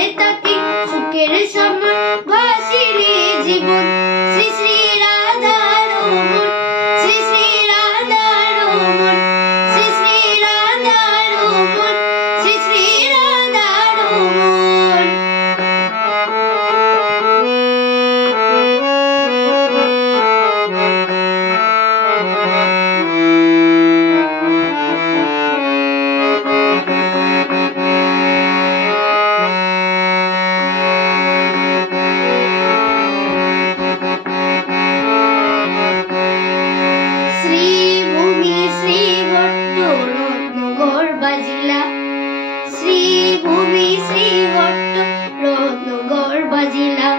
ডাকলে তাকে সুখের সময় ভাসিলে জীবন শ্রী শ্রী রাধার মন শ্রী শ্রী রাধার মন শ্রী শ্রী রাধার মন শ্রী শ্রী রাধার মন শ্রীভূমি শ্রীহট্ট রত্নগর বাজিলা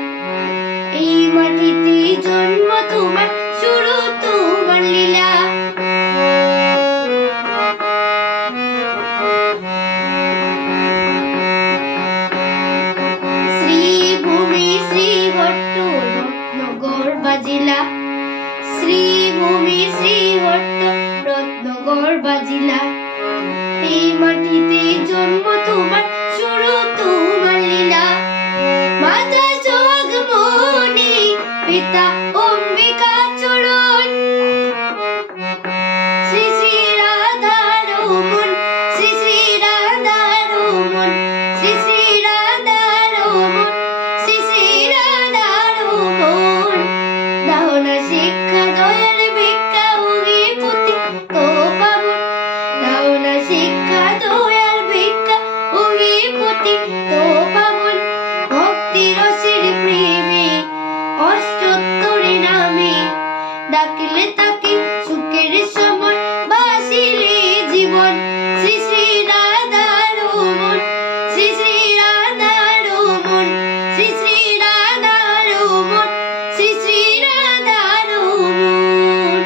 এই মাটিতে জন্ম তোমার শুরু তোমার লীলা শ্রীভূমি শ্রীহট্ট রত্নগর বাজিলা শ্রীভূমি শ্রীহট্ট রত্নগর বাজিলা এই মাটিতে জন্ম তোমার শুরু তোমার লীলা মাতা জগমণি পিতা অম্বিকা চরণ শ্রী শ্রী রাধার মন শ্রী শ্রী রাধার মন শ্রী শ্রী রাধার মন শ্রী শ্রী রাধার মন দাও না শিক্ষা দয়ার ভিক্ষা অভিভূতি তো পাবন দাও না শিক্ষা দয়ার ভিক্ষা অভিভূতি তো পাবন ভক্তি রসের প্রেমে অষ্টোত্তরে নামে ডাকলে তাকে সুখের সময় বাসিলে জীবন শ্রী শ্রী রাধার মন শ্রী শ্রী রাধার মন শ্রী শ্রী রাধার মন শ্রী শ্রী রাধার মন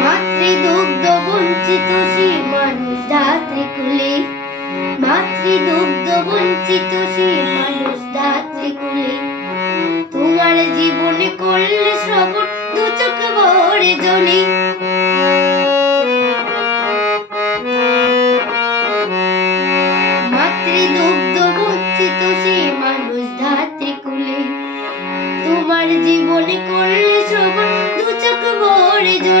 মাতৃদুগ্ধ বঞ্চিত সে মানুষ ধাত্রীকুলে মাতৃদুগ্ধ বঞ্চিত সে মানুষ ধাত্রীকুলে তোমার জীবনে করলে শ্রবণ দু চোখ ভরে জ্বলে মাতৃদুগ্ধ বঞ্চিত সে মানুষ ধাত্রীকুলে তোমার জীবনে করলে শ্রবণ দু চোখ ভরে জ্বলে